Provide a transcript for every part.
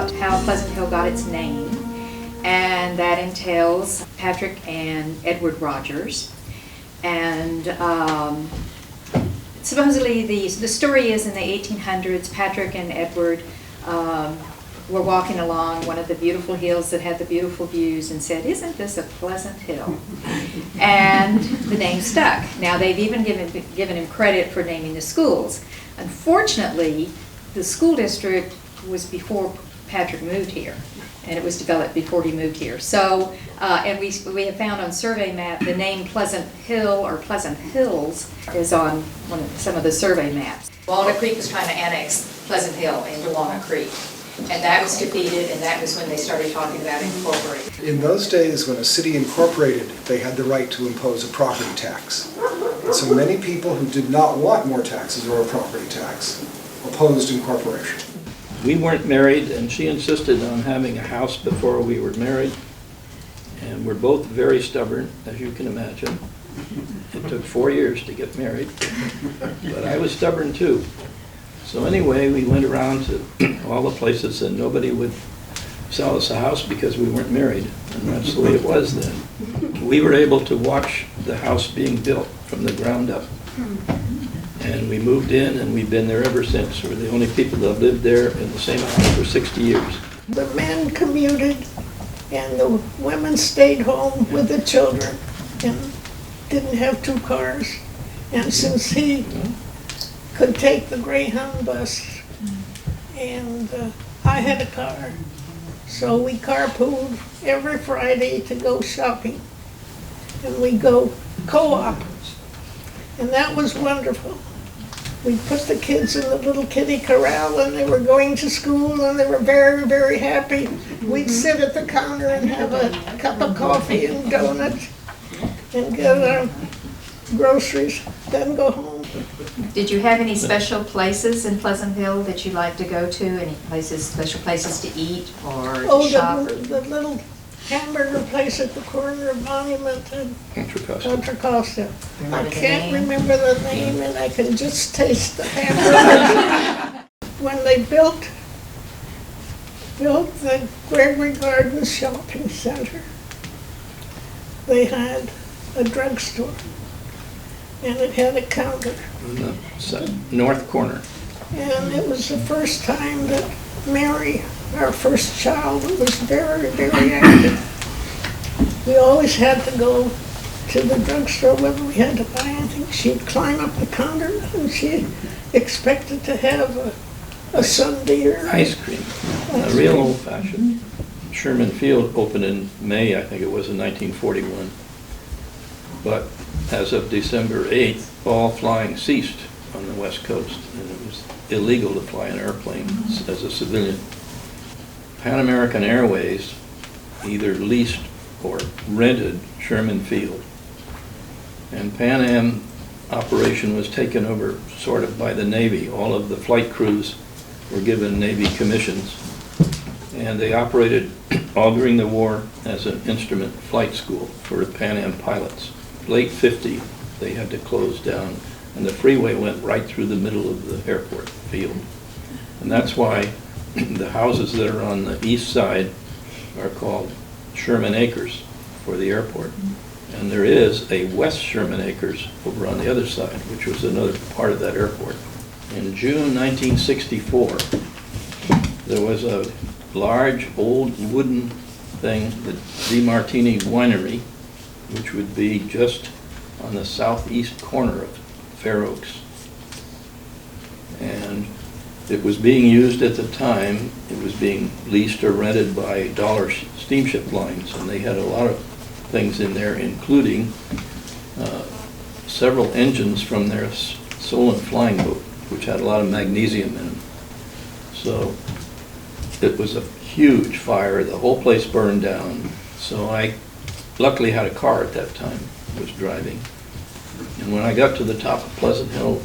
about how Pleasant Hill got its name, and that entails Patrick and Edward Rodgers. And supposedly the story is in the 1800s, Patrick and Edward were walking along one of the beautiful hills that had the beautiful views and said, "Isn't this a pleasant hill?" And the name stuck. Now they've even given him credit for naming the schools. Unfortunately, the school district was before Patrick moved here, and it was developed before he moved here. So, and we have found on survey map the name Pleasant Hill or Pleasant Hills is on some of the survey maps. Walnut Creek was trying to annex Pleasant Hill into Walnut Creek, and that was defeated, and that was when they started talking about incorporating. In those days, when a city incorporated, they had the right to impose a property tax. And so many people who did not want more taxes or a property tax opposed incorporation. We weren't married, and she insisted on having a house before we were married. And we're both very stubborn, as you can imagine. It took 4 years to get married, but I was stubborn too. So anyway, we went around to all the places, and nobody would sell us a house because we weren't married, and that's the way it was then. We were able to watch the house being built from the ground up. And we moved in, and we've been there ever since. We're the only people that have lived there in the same house for 60 years. The men commuted, and the women stayed home with the children, and didn't have 2 cars. And since he could take the Greyhound bus, and I had a car, so we carpooled every Friday to go shopping, and we go co-op, and that was wonderful. We put the kids in the little kiddie corral, and they were going to school, and they were very, very happy. We'd sit at the counter and have a cup of coffee and donuts and get our groceries, then go home. Did you have any special places in Pleasant Hill that you like to go to? Any places, special places to eat or to shop? The little hamburger place at the corner of Monument and Contra Costa. Contra Costa. I the can't name? remember the name, and I can just taste the hamburger. When they built the Gregory Gardens Shopping Center, they had a drugstore, and it had a counter. In the north corner. And it was the first time that Mary, our first child, was very, very active. We always had to go to the drugstore, whether we had to buy anything. She'd climb up the counter, and she expected to have a sundae or Ice cream, a real old-fashioned. Sherman Field opened in May, I think it was, in 1941. But as of December 8th, all flying ceased on the West Coast, and it was illegal to fly an airplane as a civilian. Pan American Airways either leased or rented Sherman Field, and Pan Am operation was taken over sort of by the Navy. All of the flight crews were given Navy commissions, and they operated all during the war as an instrument flight school for Pan Am pilots. Late 50, they had to close down, and the freeway went right through the middle of the airport field. And that's why the houses that are on the east side are called Sherman Acres for the airport. And there is a West Sherman Acres over on the other side, which was another part of that airport. In June 1964, there was a large old wooden thing, the DeMartini Winery, which would be just on the southeast corner of Fair Oaks. And it was being used at the time, it was being leased or rented by Dollar steamship lines, and they had a lot of things in there, including several engines from their Solon flying boat, which had a lot of magnesium in them. So it was a huge fire, the whole place burned down. So I luckily had a car at that time, was driving. And when I got to the top of Pleasant Hill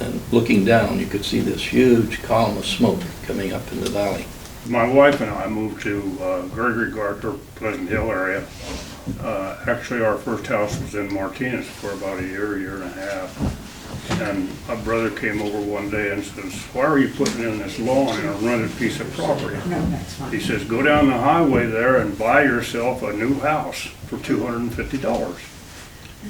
and looking down, you could see this huge column of smoke coming up in the valley. My wife and I moved to Gregory Gardner, Pleasant Hill area. Actually, our first house was in Martinez for about a year and a half. And my brother came over one day and says, "Why are you putting in this lawn in a rented piece of property?" He says, "Go down the highway there and buy yourself a new house for $250.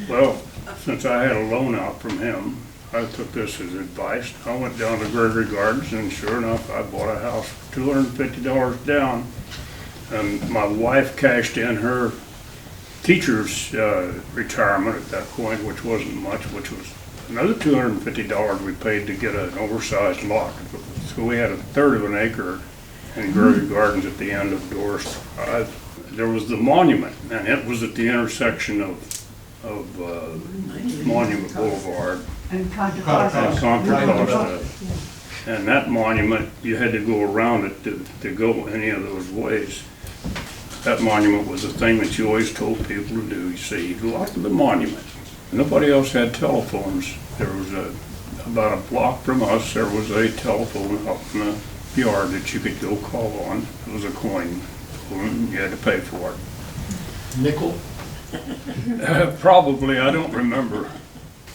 Well, since I had a loan out from him, I took this as advice. I went down to Gregory Gardens, and sure enough, I bought a house for $250 down. And my wife cashed in her teacher's retirement at that point, which wasn't much, which was another $250 we paid to get an oversized lot. So we had a third of an acre in Gregory Gardens at the end of Doris Drive. There was the monument, and it was at the intersection of Monument Boulevard and Contra Costa. And that monument, you had to go around it to go any of those ways. That monument was the thing that you always told people to do. You say, you go out to the monument. Nobody else had telephones. There was about a block from us, there was a telephone out in the yard that you could go call on. It was a coin. You had to pay for it. Nickel? Probably, I don't remember.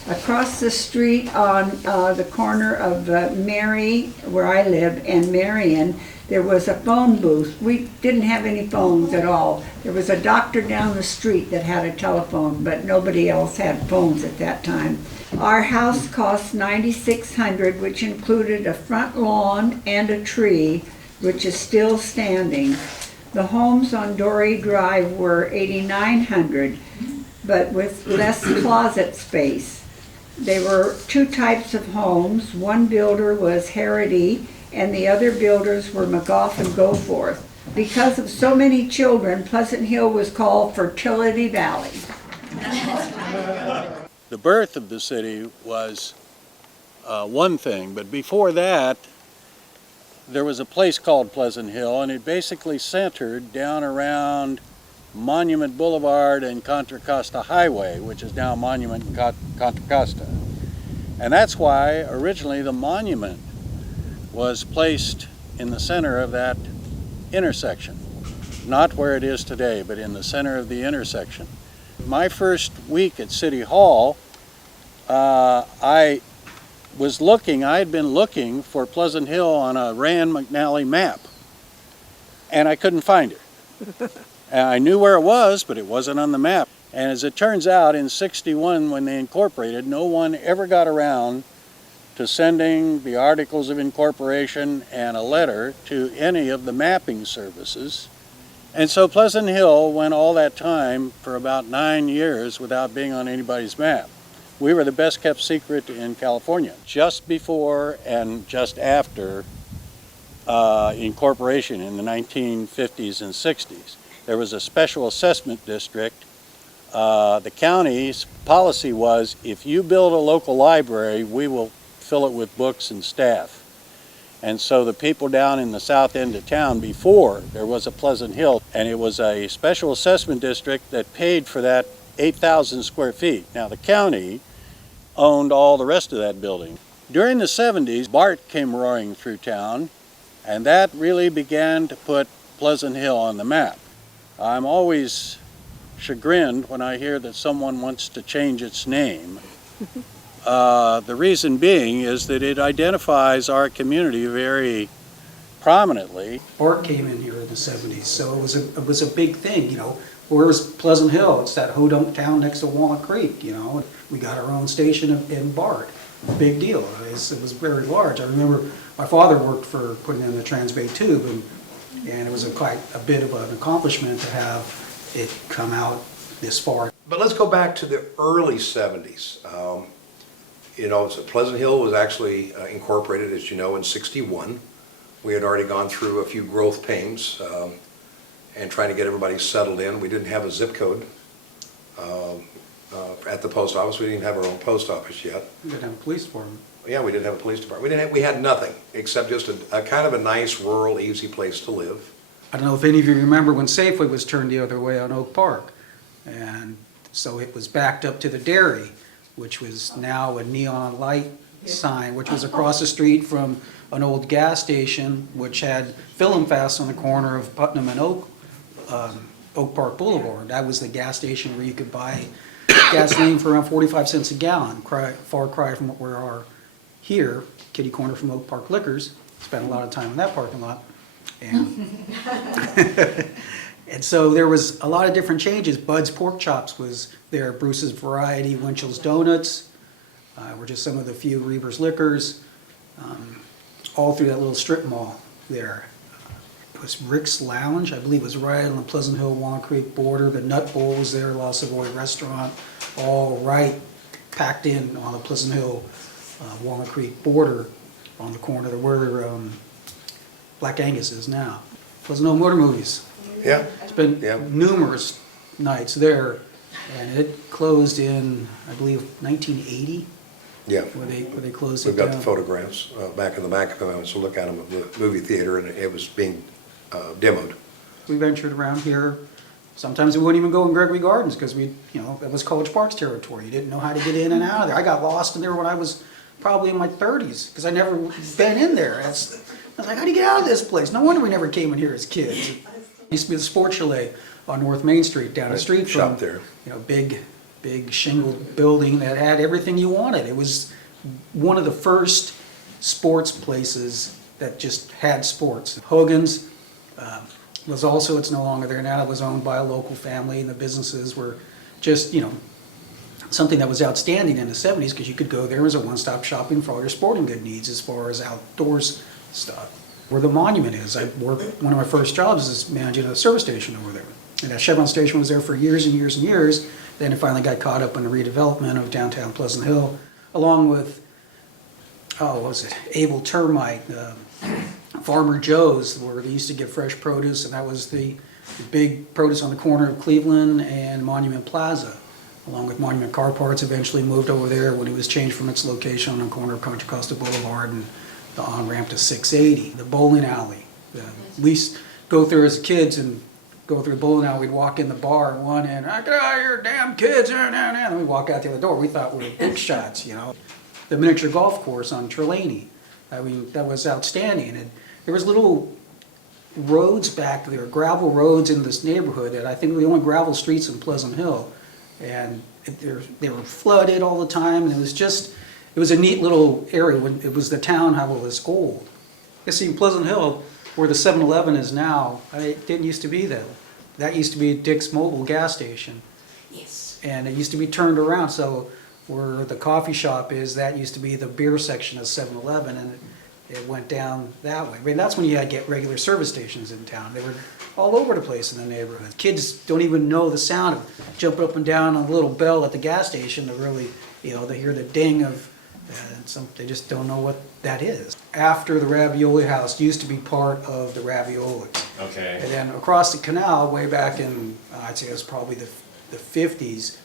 Across the street on the corner of Mary, where I live, and Marion, there was a phone booth. We didn't have any phones at all. There was a doctor down the street that had a telephone, but nobody else had phones at that time. Our house cost $9,600, which included a front lawn and a tree, which is still standing. The homes on Dory Drive were $8,900, but with less closet space. There were two types of homes. One builder was Harity, and the other builders were McGough and Goforth. Because of so many children, Pleasant Hill was called Fertility Valley. The birth of the city was one thing, but before that, there was a place called Pleasant Hill, and it basically centered down around Monument Boulevard and Contra Costa Highway, which is now Monument and Contra Costa. And that's why originally the monument was placed in the center of that intersection. Not where it is today, but in the center of the intersection. My first week at City Hall, I had been looking for Pleasant Hill on a Rand McNally map, and I couldn't find it. And I knew where it was, but it wasn't on the map. And as it turns out, in '61, when they incorporated, no one ever got around to sending the articles of incorporation and a letter to any of the mapping services. And so Pleasant Hill went all that time for about 9 years without being on anybody's map. We were the best kept secret in California. Just before and just after incorporation in the 1950s and 60s, there was a special assessment district. The county's policy was, if you build a local library, we will fill it with books and staff. And so the people down in the south end of town, before there was a Pleasant Hill, and it was a special assessment district that paid for that 8,000 square feet. Now the county owned all the rest of that building. During the 70s, BART came roaring through town, and that really began to put Pleasant Hill on the map. I'm always chagrined when I hear that someone wants to change its name. The reason being is that it identifies our community very prominently. BART came in here in the 70s, so it was a big thing, you know. Where's Pleasant Hill? It's that hodunk town next to Walnut Creek, you know. We got our own station in BART. Big deal. It was very large. I remember my father worked for putting in the Transbay Tube, and it was quite a bit of an accomplishment to have it come out this far. But let's go back to the early 70s. You know, so Pleasant Hill was actually incorporated, as you know, in '61. We had already gone through a few growth pains and trying to get everybody settled in. We didn't have a zip code at the post office. We didn't have our own post office yet. We didn't have a police department. Yeah, we didn't have a police department. We had nothing except just a kind of a nice, rural, easy place to live. I don't know if any of you remember when Safeway was turned the other way on Oak Park. And so it was backed up to the dairy, which was now a neon light sign, which was across the street from an old gas station, which had Film Fast on the corner of Putnam and Oak Park Boulevard. That was the gas station where you could buy gasoline for around 45 cents a gallon, far cry from what we are here, kitty corner from Oak Park Liquors. Spent a lot of time in that parking lot. And, and so there was a lot of different changes. Bud's Pork Chops was there, Bruce's Variety, Winchell's Donuts, were just some of the few Reber's Liquors, all through that little strip mall there. It was Rick's Lounge, I believe it was right on the Pleasant Hill, Walnut Creek border. The Nut Bowl was there, La Savoy Restaurant, all right packed in on the Pleasant Hill, Walnut Creek border on the corner where Black Angus is now. Pleasant Hill Motor Movies. Yeah, It's been Yeah. numerous nights there, and it closed in, I believe, 1980, yeah. where they closed We've it got the down. photographs back in the back if I went to look at them of the movie theater, and it was being demoed. We ventured around here. Sometimes we wouldn't even go in Gregory Gardens because it was College Parks territory. You didn't know how to get in and out of there. I got lost in there when I was probably in my 30s because I never been in there. I was like, how do you get out of this place? No wonder we never came in here as kids. It used to be the Sports Chalet on North Main Street, down the street from, Shop there. big shingled building that had everything you wanted. It was one of the first sports places that just had sports. Hogan's was also, it's no longer there now, it was owned by a local family, and the businesses were just, something that was outstanding in the 70s because you could go there as a one-stop shopping for all your sporting good needs as far as outdoors stuff. Where the monument is, I worked, one of my first jobs is managing a service station over there. And that Chevron station was there for years and years and years. Then it finally got caught up in the redevelopment of downtown Pleasant Hill, along with, what was it, Able Termite, Farmer Joe's, where they used to get fresh produce, and that was the big produce on the corner of Cleveland and Monument Plaza, along with Monument Car Parts. Eventually moved over there when it was changed from its location on the corner of Contra Costa Boulevard and the on-ramp to 680. The bowling alley. We used to go through as kids and go through the bowling alley. We'd walk in the bar at one end, get out of here, damn kids, and we'd walk out the other door. We thought we were big shots, The miniature golf course on Trelane. I mean, that was outstanding. And there was little roads back there, gravel roads in this neighborhood that I think were the only gravel streets in Pleasant Hill. And they were flooded all the time, and it was a neat little area. When it was the town how it was old. You see, in Pleasant Hill, where the 7-Eleven is now, it didn't used to be that. That used to be Dick's Mobile gas station. Yes. And it used to be turned around, so where the coffee shop is, that used to be the beer section of 7-Eleven, and it went down that way. I mean, that's when you had to get regular service stations in town. They were all over the place in the neighborhood. Kids don't even know the sound of jumping up and down on a little bell at the gas station to really, they hear the ding of, they just don't know what that is. After the Ravioli House used to be part of the Raviolis. Okay. And then across the canal, way back in, I'd say it was probably the 50s,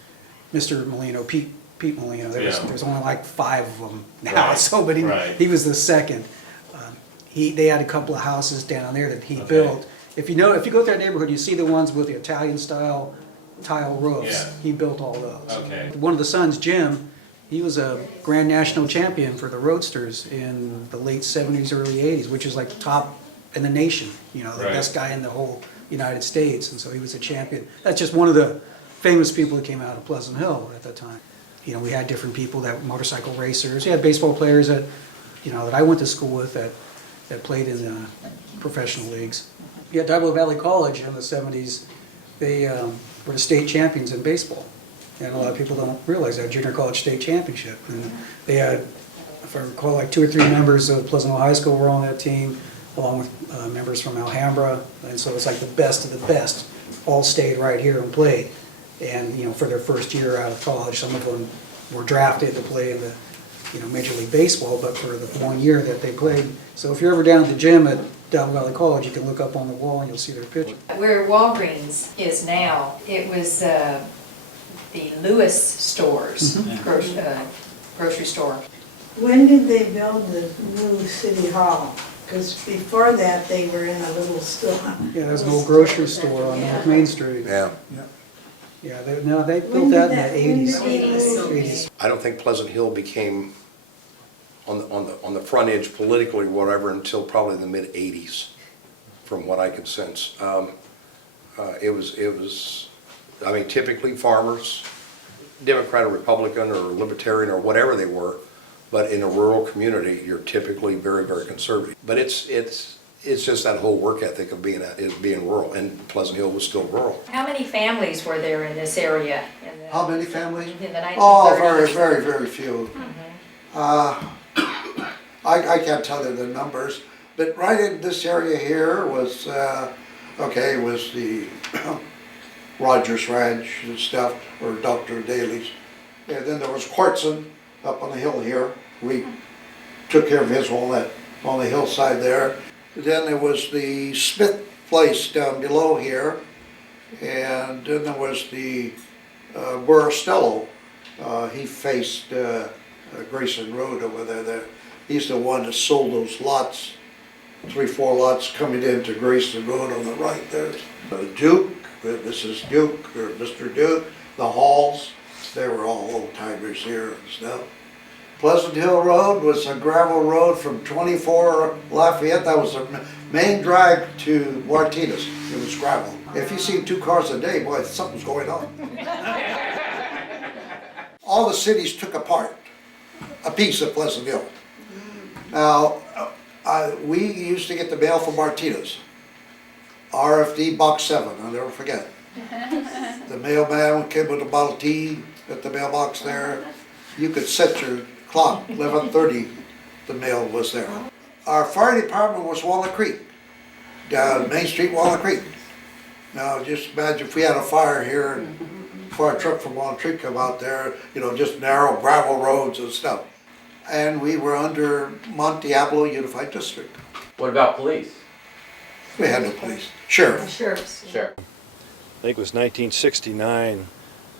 Mr. Molino, Pete Molino, there's only like 5 of them now, Right, so, but right. he was the second. They had a couple of houses down there that he built. If you go through that neighborhood, you see the ones with the Italian style tile roofs. Yeah. He built all those. Okay. One of the sons, Jim, he was a Grand National Champion for the Roadsters in the late 70s, early 80s, which is like top in the nation, the Right. best guy in the whole United States, and so he was a champion. That's just one of the famous people that came out of Pleasant Hill at that time. We had different people that motorcycle racers. We had baseball players that, that I went to school with that played in professional leagues. Yeah, Diablo Valley College in the 70s, they were the state champions in baseball. And a lot of people don't realize that, junior college state championship. And they had, if I recall, like 2 or 3 members of Pleasant Hill High School were on that team, along with members from Alhambra. And so it's like the best of the best all stayed right here and played. And, for their first year out of college, some of them were drafted to play in the, Major League Baseball, but for the 1 year that they played. So if you're ever down at the gym at Diablo Valley College, you can look up on the wall and you'll see their picture. Where Walgreens is now, it was the Lewis stores, grocery store. When did they build the new city hall? Because before that, they were in a little store. Yeah, there's an old grocery store on North Main Street. Yeah. Yeah, they built that in the 80s. When did they 80s. I don't think Pleasant Hill became on the front edge politically, whatever, until probably the mid-'80s, from what I could sense. It was, typically farmers, Democrat or Republican or Libertarian or whatever they were, but in a rural community, you're typically very, very conservative. But it's just that whole work ethic of being rural, and Pleasant Hill was still rural. How many families were there in this area? How many families? In the 1930s? Oh, very, very, very few. I can't tell you the numbers, but right in this area here was, was the Rodgers Ranch and stuff, or Dr. Daly's. And then there was Quartzen up on the hill here. We took care of his walnut on the hillside there. Then there was the Smith place down below here. And then there was the Borostello. He faced Grayson Road over there. He's the one that sold those lots, 3-4 lots coming into Grayson Road on the right there. Duke, Mrs. Duke, or Mr. Duke, the Halls, they were all old timers here and stuff. Pleasant Hill Road was a gravel road from 24 Lafayette. That was the main drag to Martinez. It was gravel. If you see 2 cars a day, boy, something's going on. All the cities took apart a piece of Pleasant Hill. Now, we used to get the mail from Martinez. RFD Box 7, I'll never forget. The mailman came with a bottle of tea at the mailbox there. You could set your clock, 11:30, the mail was there. Our fire department was Walnut Creek, down Main Street, Walnut Creek. Now, just imagine if we had a fire here and a fire truck from Walnut Creek come out there, just narrow gravel roads and stuff. And we were under Mont Diablo Unified District. What about police? We had no police. Sheriff. Sheriffs. Sure. I think it was 1969,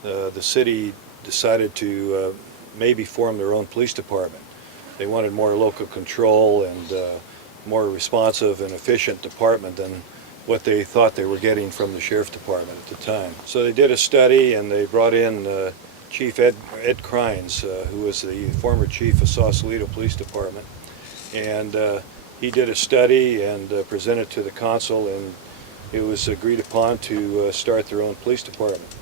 the city decided to maybe form their own police department. They wanted more local control and more responsive and efficient department than what they thought they were getting from the sheriff's department at the time. So they did a study and they brought in Chief Ed Crines, who was the former chief of Sausalito Police Department. And he did a study and presented to the council, and it was agreed upon to start their own police department.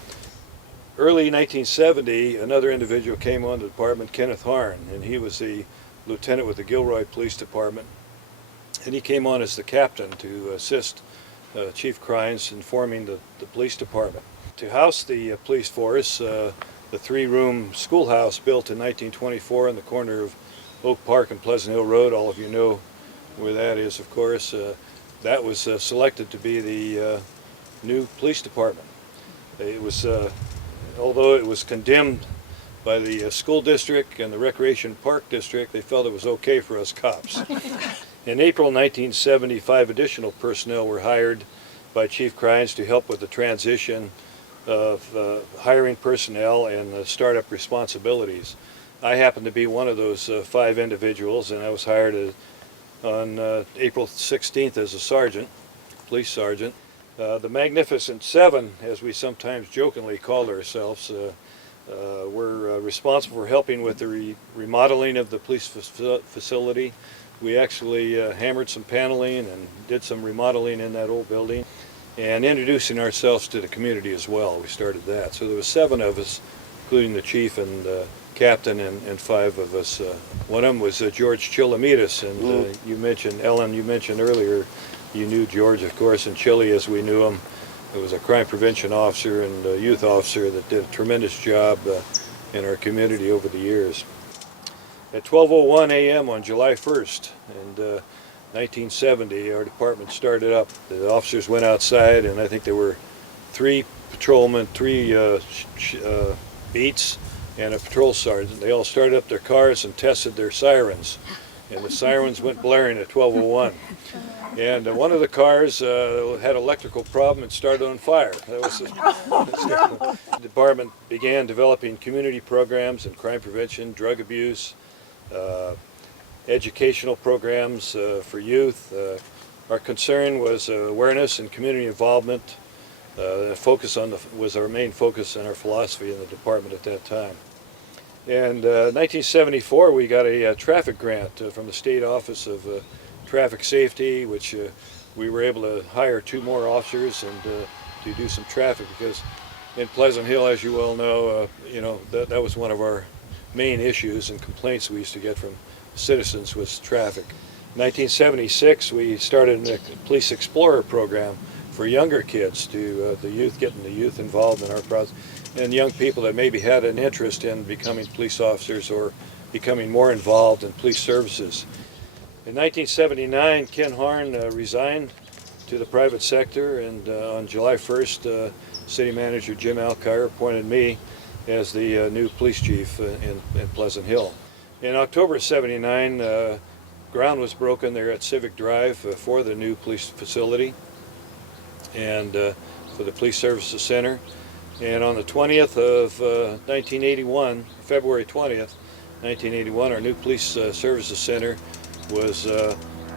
Early 1970, another individual came on the department, Kenneth Harn, and he was the lieutenant with the Gilroy Police Department. And he came on as the captain to assist Chief Crines in forming the police department. To house the police force, the 3-room schoolhouse built in 1924 on the corner of Oak Park and Pleasant Hill Road, all of you know where that is, of course, that was selected to be the new police department. It was, although it was condemned by the school district and the Recreation Park District, they felt it was okay for us cops. In April 1975, additional personnel were hired by Chief Crines to help with the transition of hiring personnel and startup responsibilities. I happened to be one of those 5 individuals, and I was hired on April 16th as a sergeant, police sergeant. The Magnificent Seven, as we sometimes jokingly called ourselves, were responsible for helping with the remodeling of the police facility. We actually hammered some paneling and did some remodeling in that old building, and introducing ourselves to the community as well. We started that. So there was 7 of us, including the chief and captain and 5 of us. One of them was George Chilamitas, and you mentioned, Ellen, you mentioned earlier, you knew George, of course, and Chili as we knew him. He was a crime prevention officer and a youth officer that did a tremendous job in our community over the years. At 12:01 a.m. on July 1st, and 1970, our department started up. The officers went outside, and I think there were 3 patrolmen, 3 beats, and a patrol sergeant. They all started up their cars and tested their sirens, and the sirens went blaring at 12:01. And one of the cars had an electrical problem and started on fire. That was the department began developing community programs in crime prevention, drug abuse, educational programs for youth. Our concern was awareness and community involvement. Was our main focus and our philosophy in the department at that time. And 1974, we got a traffic grant from the State Office of Traffic Safety, which we were able to hire 2 more officers and to do some traffic, because in Pleasant Hill, as you well know, that was one of our main issues and complaints we used to get from citizens was traffic. In 1976, we started a Police Explorer program for younger kids to getting the youth involved in our process, and young people that maybe had an interest in becoming police officers or becoming more involved in police services. In 1979, Ken Harn resigned to the private sector, and on July 1st, City Manager Jim Alkire appointed me as the new police chief in Pleasant Hill. In October of '79, ground was broken there at Civic Drive for the new police facility and for the Police Services Center. And on the 20th of 1981, February 20th, 1981, our new Police Services Center was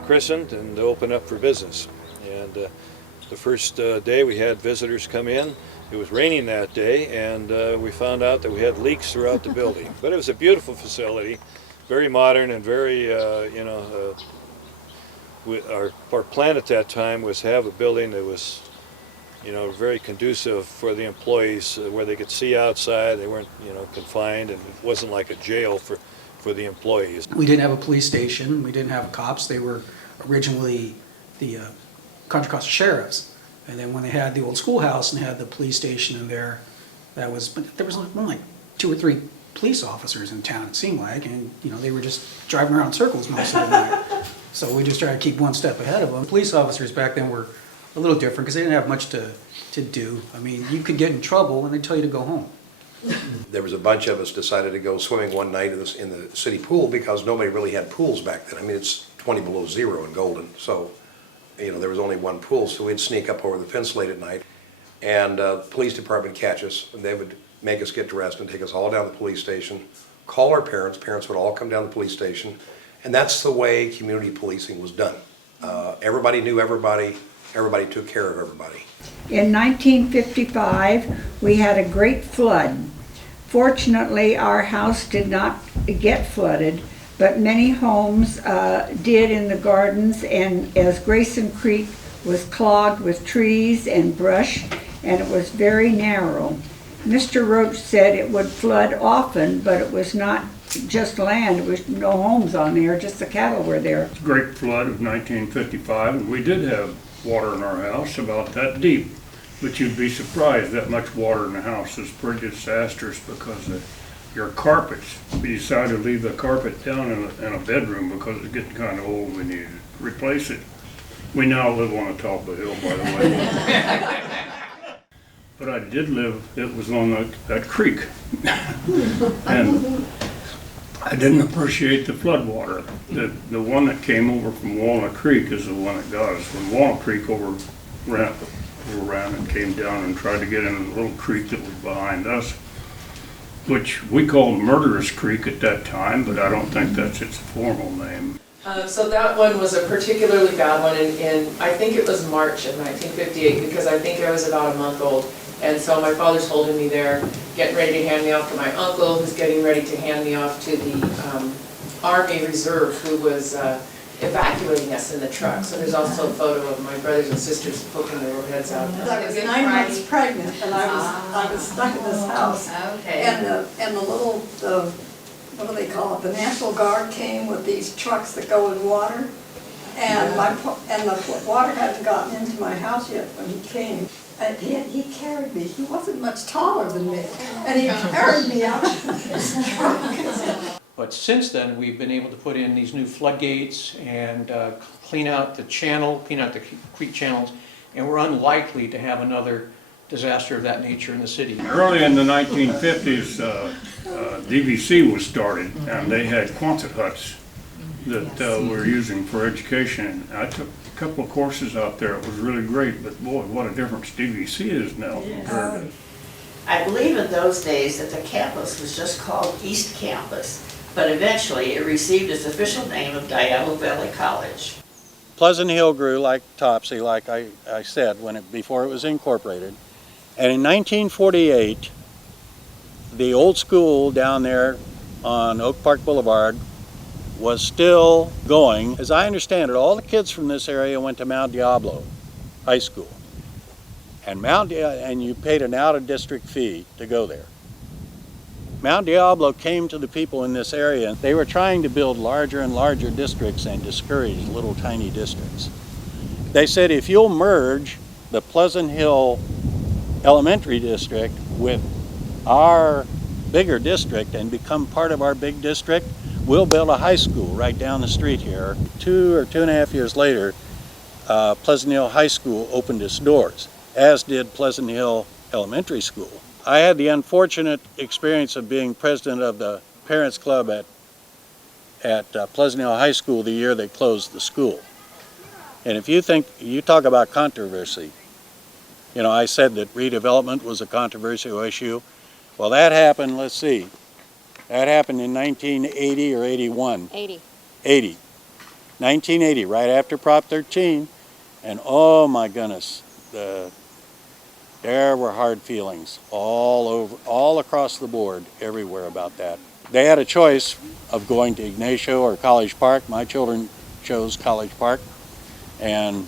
christened and opened up for business. And the first day we had visitors come in. It was raining that day, and we found out that we had leaks throughout the building. But it was a beautiful facility, very modern and very, our plan at that time was to have a building that was, very conducive for the employees, where they could see outside. They weren't, confined, and it wasn't like a jail for the employees. We didn't have a police station, we didn't have cops. They were originally the Contra Costa Sheriffs. And then when they had the old schoolhouse and had the police station in there, there was only like 2 or 3 police officers in town, it seemed like, and they were just driving around in circles most of the night. So we just tried to keep one step ahead of them. Police officers back then were a little different because they didn't have much to do. I mean, you could get in trouble and they'd tell you to go home. There was a bunch of us decided to go swimming one night in the city pool because nobody really had pools back then. I mean, it's 20 below zero in Golden, so there was only one pool, so we'd sneak up over the fence late at night, and the police department would catch us, and they would make us get dressed and take us all down to the police station, call our parents. Parents would all come down to the police station, and that's the way community policing was done. Everybody knew everybody, everybody took care of everybody. In 1955, we had a great flood. Fortunately, our house did not get flooded, but many homes did in the gardens, and as Grayson Creek was clogged with trees and brush, and it was very narrow. Mr. Roach said it would flood often, but it was not just land, it was no homes on there, just the cattle were there. Great flood of 1955, and we did have water in our house about that deep. But you'd be surprised, that much water in the house is pretty disastrous because your carpets, you decide to leave the carpet down in a bedroom because it's getting kind of old when you replace it. We now live on the top of the hill, by the way. But I did live, it was on that creek. And I didn't appreciate the flood water. The one that came over from Walnut Creek is the one that got us. When Walnut Creek overran and came down and tried to get in a little creek that was behind us, which we called Murderous Creek at that time, but I don't think that's its formal name. So that one was a particularly bad one in I think it was March of 1958, because I think I was about a month old. And so my father's holding me there, getting ready to hand me off to my uncle, who's getting ready to hand me off to the Army Reserve, who was evacuating us in the truck. So there's also a photo of my brothers and sisters poking their little heads out. I was 9 months pregnant, and I was stuck in this house. Okay. And the little, what do they call it, the National Guard came with these trucks that go in water. And the water hadn't gotten into my house yet when he came. And he carried me. He wasn't much taller than me. And he carried me out of this truck. But since then, we've been able to put in these new floodgates and clean out the creek channels, and we're unlikely to have another disaster of that nature in the city. Early in the 1950s, DVC was started, and they had Quonset huts that we were using for education. I took a couple of courses out there. It was really great, but boy, what a difference DVC is now. I believe in those days that the campus was just called East Campus, but eventually it received its official name of Diablo Valley College. Pleasant Hill grew like Topsy, like I said, before it was incorporated. And in 1948, the old school down there on Oak Park Boulevard was still going. As I understand it, all the kids from this area went to Mount Diablo High School. and you paid an out-of-district fee to go there. Mount Diablo came to the people in this area. They were trying to build larger and larger districts and discourage little tiny districts. They said, if you'll merge the Pleasant Hill Elementary District with our bigger district and become part of our big district, we'll build a high school right down the street here. 2 or 2.5 years later, Pleasant Hill High School opened its doors, as did Pleasant Hill Elementary School. I had the unfortunate experience of being president of the Parents Club at Pleasant Hill High School the year they closed the school. And if you talk about controversy, you know, I said that redevelopment was a controversial issue. Well, that happened, let's see, that happened in 1980 or 81? 80. 80. 1980, right after Prop 13. And oh my goodness, there were hard feelings all across the board, everywhere about that. They had a choice of going to Ignacio or College Park. My children chose College Park. And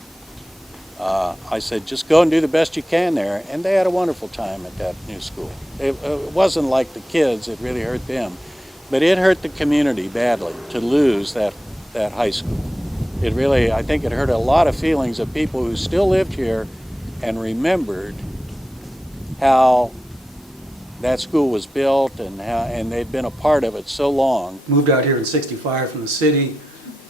I said, just go and do the best you can there. And they had a wonderful time at that new school. It wasn't like the kids, it really hurt them. But it hurt the community badly to lose that high school. It really, I think it hurt a lot of feelings of people who still lived here and remembered how that school was built and they'd been a part of it so long. Moved out here in '65 from the city.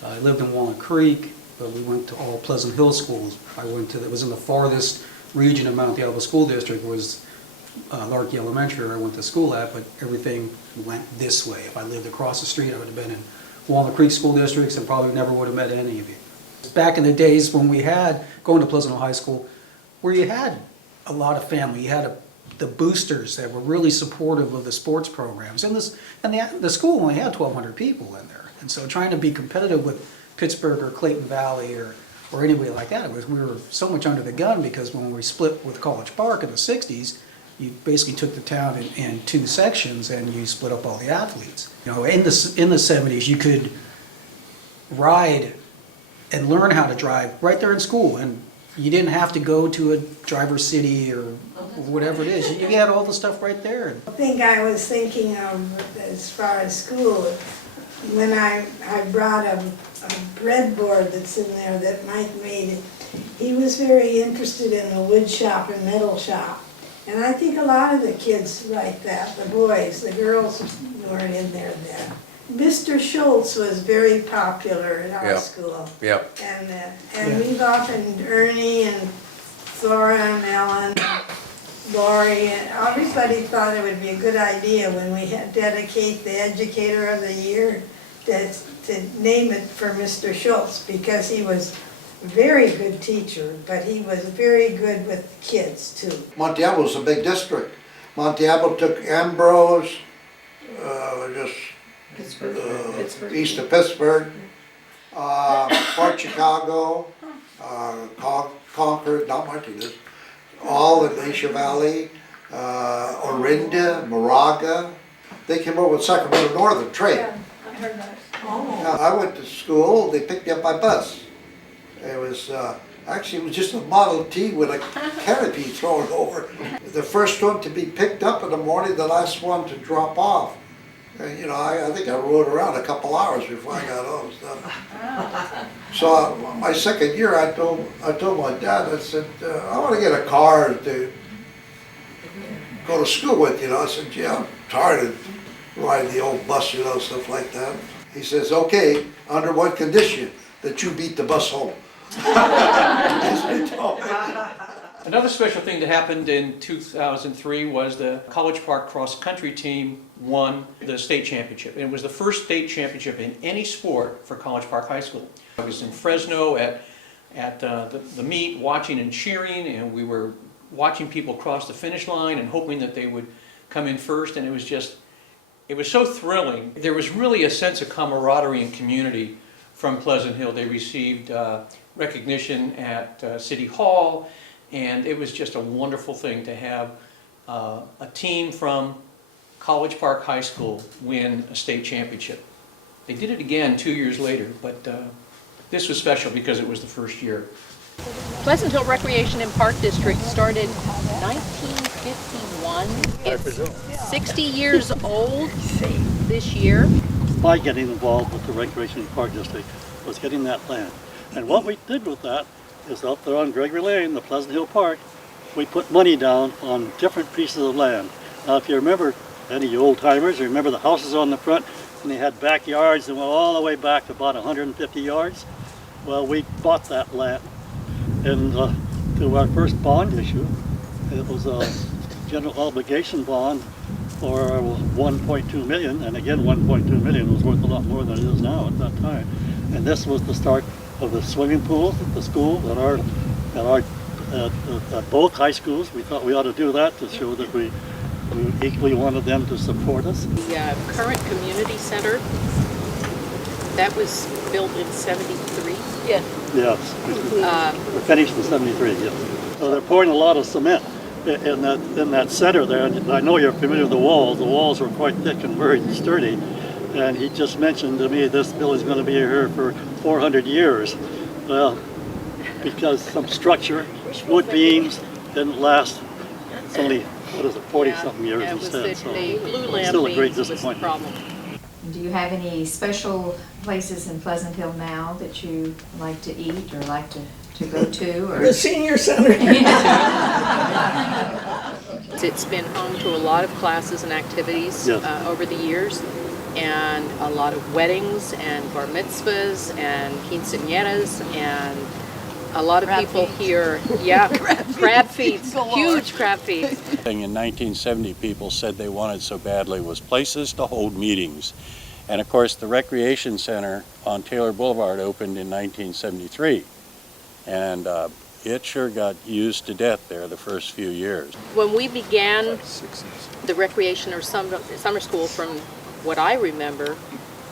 I lived in Walnut Creek, but we went to all Pleasant Hill schools. It was in the farthest region of Mount Diablo School District, was Larky Elementary, where I went to school at, but everything went this way. If I lived across the street, I would have been in Walnut Creek School Districts and probably never would have met any of you. Back in the days when we had, going to Pleasant Hill High School, where you had a lot of family, you had the boosters that were really supportive of the sports programs. And the school only had 1,200 people in there. And so trying to be competitive with Pittsburgh or Clayton Valley or anybody like that, we were so much under the gun, because when we split with College Park in the 60s, you basically took the town in 2 sections and you split up all the athletes. You know, in the 70s, you could ride and learn how to drive right there in school, and you didn't have to go to a driver city or whatever it is. You had all the stuff right there. I think I was thinking of, as far as school, when I brought a breadboard that's in there that Mike made. He was very interested in the wood shop and metal shop. And I think a lot of the kids like that, the boys, the girls weren't in there then. Mr. Schultz was very popular at our school. Yep. And we've often, Ernie and Flora and Ellen, Lori, and everybody thought it would be a good idea when we dedicate the Educator of the Year to name it for Mr. Schultz, because he was a very good teacher, but he was very good with the kids too. Mount Diablo was a big district. Mount Diablo took Ambrose, east of Pittsburgh, Fort Chicago, Concord, not Martinez, all in Asia Valley, Orinda, Moraga. They came over with Sacramento Northern trade. Yeah, I heard that. I went to school, they picked me up by bus. It was, actually it was just a Model T with a canopy thrown over. The first one to be picked up in the morning, the last one to drop off. And, you know, I think I rode around a couple hours before I got home. So my second year, I told my dad, I said, I want to get a car to go to school with, you know. I said, yeah, I'm tired of riding the old bus, you know, stuff like that. He says, okay, under what condition? That you beat the bus home. Another special thing that happened in 2003 was the College Park cross country team won the state championship. And it was the first state championship in any sport for College Park High School. I was in Fresno at the meet, watching and cheering, and we were watching people cross the finish line and hoping that they would come in first, and it was so thrilling. There was really a sense of camaraderie and community from Pleasant Hill. They received recognition at City Hall, and it was just a wonderful thing to have a team from College Park High School win a state championship. They did it again 2 years later, but this was special because it was the first year. Pleasant Hill Recreation and Park District started 1951. It's 60 years old this year. By getting involved with the Recreation and Park District was getting that land. And what we did with that is up there on Gregory Lane, the Pleasant Hill Park, we put money down on different pieces of land. Now if you remember, any of you old timers, you remember the houses on the front and they had backyards that went all the way back to about 150 yards. Well, we bought that land. And to our first bond issue, it was a general obligation bond for 1.2 million, and again 1.2 million was worth a lot more than it is now at that time. And this was the start of the swimming pools at the school, at both high schools. We thought we ought to do that to show that we equally wanted them to support us. The current community center, that was built in 73. Yeah. Yes, we finished in 73, yes. So they're pouring a lot of cement in that center there, and I know you're familiar with the walls. The walls were quite thick and very sturdy, and he just mentioned to me this building's going to be here for 400 years. Well, because some structure, wood beams, didn't last. It's only, what is it, 40-something years instead. So the blue it's still a great lamp was the disappointment. problem. Do you have any special places in Pleasant Hill now that you like to eat or like to go to? Or? The senior center. It's been home to a lot of classes and activities over the years, and a lot of weddings and bar mitzvahs and quinceañeras, and a lot of people here, crab feeds, huge crab feeds. In 1970, people said they wanted so badly was places to hold meetings. And of course, the Recreation Center on Taylor Boulevard opened in 1973. And it sure got used to death there the first few years. When we began the recreation or summer school, from what I remember,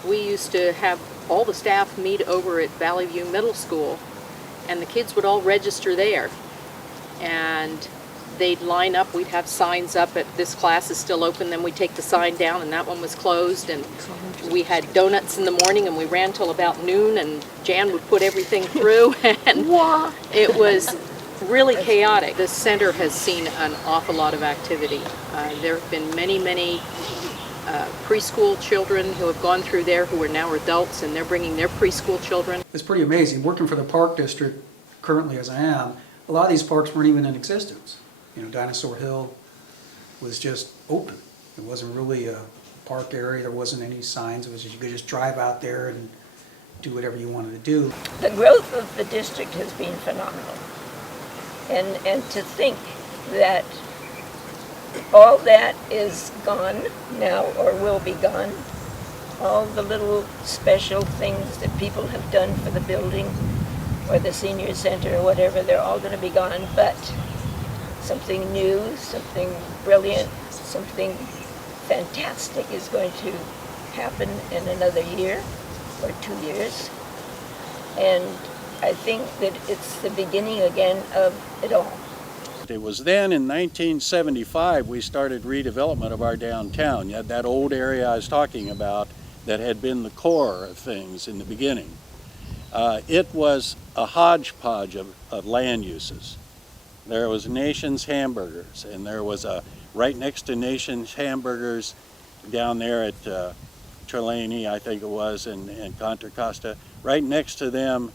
we used to have all the staff meet over at Valley View Middle School, and the kids would all register there. And they'd line up, we'd have signs up at this class is still open, then we'd take the sign down and that one was closed, and we had donuts in the morning and we ran till about noon, and Jan would put everything through, and it was really chaotic. The center has seen an awful lot of activity. There have been many preschool children who have gone through there who are now adults, and they're bringing their preschool children. It's pretty amazing. Working for the park district currently as I am, a lot of these parks weren't even in existence. You know, Dinosaur Hill was just open. It wasn't really a park area. There wasn't any signs. It was just, you could just drive out there and do whatever you wanted to do. The growth of the district has been phenomenal. And to think that all that is gone now, or will be gone, all the little special things that people have done for the building or the senior center or whatever, they're all going to be gone, but something new, something brilliant, something fantastic is going to happen in another year or 2 years. And I think that it's the beginning again of it all. It was then in 1975 we started redevelopment of our downtown. You had that old area I was talking about that had been the core of things in the beginning. It was a hodgepodge of land uses. There was Nation's Hamburgers, and there was right next to Nation's Hamburgers down there at Trelane, I think it was, and Contra Costa. Right next to them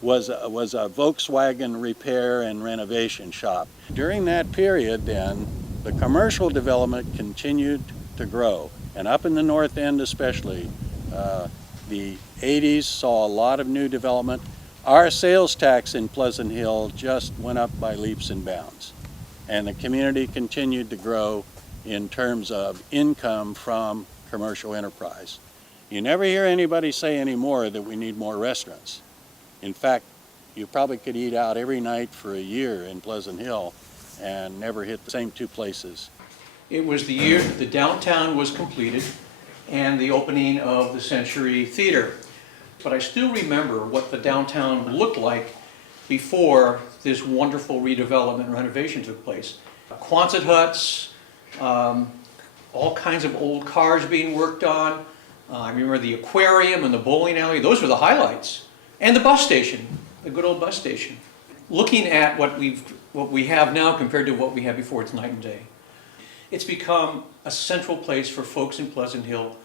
was a Volkswagen repair and renovation shop. During that period then, the commercial development continued to grow, and up in the north end especially, the 80s saw a lot of new development. Our sales tax in Pleasant Hill just went up by leaps and bounds, and the community continued to grow in terms of income from commercial enterprise. You never hear anybody say anymore that we need more restaurants. In fact, you probably could eat out every night for a year in Pleasant Hill and never hit the same two places. It was the year the downtown was completed and the opening of the Century Theater. But I still remember what the downtown looked like before this wonderful redevelopment and renovation took place. Quonset huts, all kinds of old cars being worked on. I remember the aquarium and the bowling alley. Those were the highlights. And the bus station, the good old bus station. looking at what we have now compared to what we had before, it's night and day. It's become a central place for folks in Pleasant Hill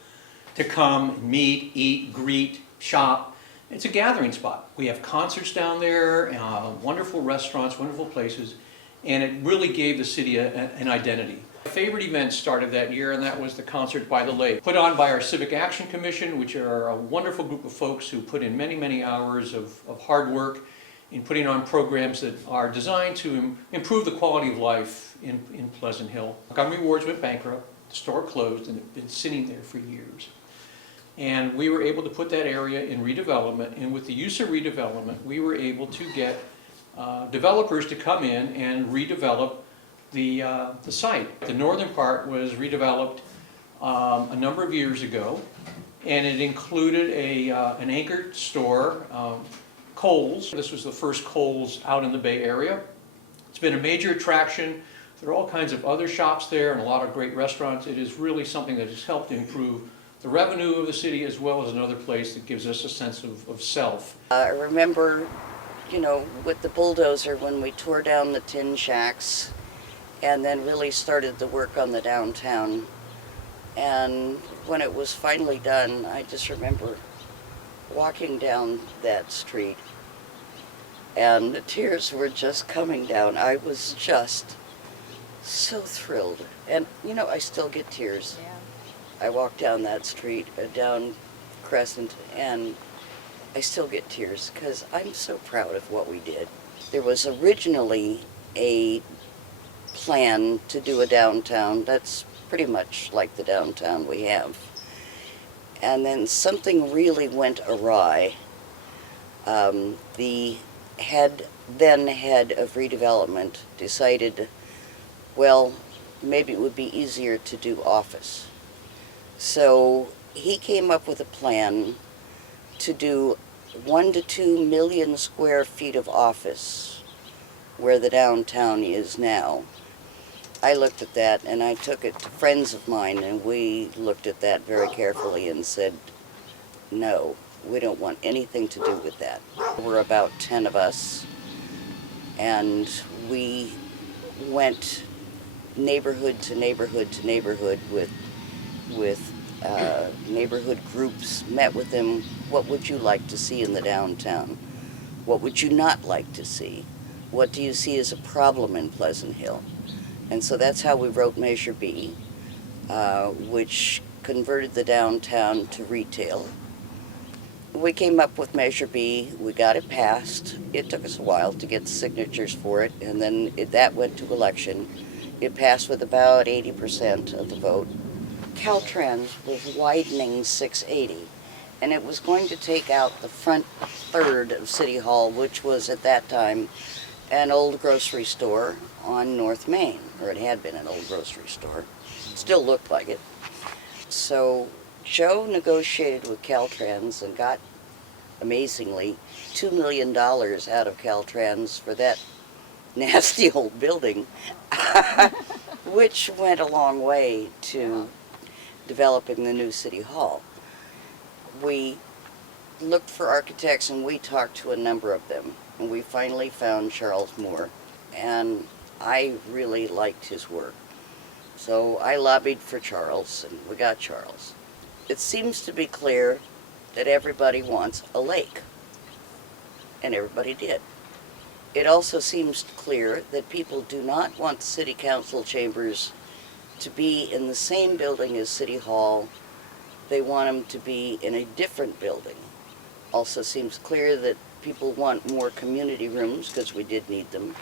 to come, meet, eat, greet, shop. It's a gathering spot. We have concerts down there, wonderful restaurants, wonderful places, and it really gave the city an identity. My favorite event started that year, and that was the Concert by the Lake, put on by our Civic Action Commission, which are a wonderful group of folks who put in many, many hours of hard work in putting on programs that are designed to improve the quality of life in Pleasant Hill. Montgomery Ward's went bankrupt, the store closed, and it's been sitting there for years. And we were able to put that area in redevelopment, and with the use of redevelopment, we were able to get developers to come in and redevelop the site. The northern part was redeveloped a number of years ago, and it included an anchored store, Kohl's. This was the first Kohl's out in the Bay Area. It's been a major attraction. There are all kinds of other shops there and a lot of great restaurants. It is really something that has helped improve the revenue of the city, as well as another place that gives us a sense of self. I remember, you know, with the bulldozer when we tore down the tin shacks and then really started the work on the downtown. And when it was finally done, I just remember walking down that street and the tears were just coming down. I was just so thrilled. And, you know, I still get tears. Yeah. I walk down that street, down Crescent, and I still get tears because I'm so proud of what we did. There was originally a plan to do a downtown that's pretty much like the downtown we have. And then something really went awry. The then head of redevelopment decided, well, maybe it would be easier to do office. So he came up with a plan to do 1 to 2 million square feet of office where the downtown is now. I looked at that and I took it to friends of mine, and we looked at that very carefully and said, no, we don't want anything to do with that. We're about 10 of us, and we went neighborhood to neighborhood to neighborhood with neighborhood groups, met with them. What would you like to see in the downtown? What would you not like to see? What do you see as a problem in Pleasant Hill? And so that's how we wrote Measure B, which converted the downtown to retail. We came up with Measure B, we got it passed. It took us a while to get the signatures for it, and then that went to election. It passed with about 80% of the vote. Caltrans was widening 680, and it was going to take out the front third of City Hall, which was at that time an old grocery store on North Main, or it had been an old grocery store. Still looked like it. So Joe negotiated with Caltrans and got, amazingly, $2 million out of Caltrans for that nasty old building, which went a long way to developing the new City Hall. We looked for architects and we talked to a number of them, and we finally found Charles Moore, and I really liked his work. So I lobbied for Charles, and we got Charles. It seems to be clear that everybody wants a lake, and everybody did. It also seems clear that people do not want the city council chambers to be in the same building as City Hall. They want them to be in a different building. Also seems clear that people want more community rooms, because we did need them.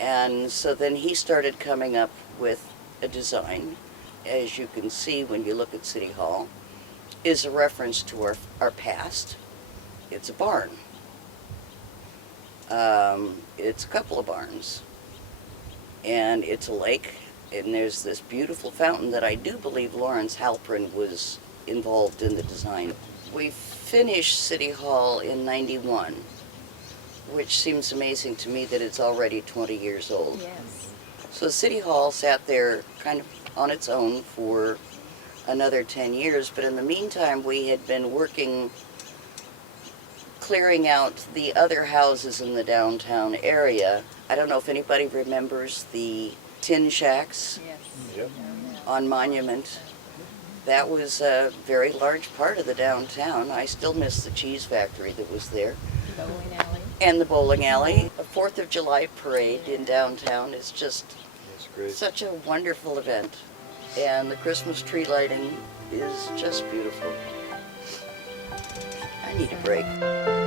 And so then he started coming up with a design, as you can see when you look at City Hall, is a reference to our past. It's a barn. It's a couple of barns. And it's a lake, and there's this beautiful fountain that I do believe Lawrence Halprin was involved in the design. We finished City Hall in '91, which seems amazing to me that it's already 20 years old. Yes. So City Hall sat there kind of on its own for another 10 years, but in the meantime we had been working clearing out the other houses in the downtown area. I don't know if anybody remembers the tin shacks Yep. on Monument. That was a very large part of the downtown. I still miss the cheese factory that was there. Bowling alley. And the bowling alley. A 4th of July parade in downtown is just That's great. such a wonderful event. And the Christmas tree lighting is just beautiful. I need a break.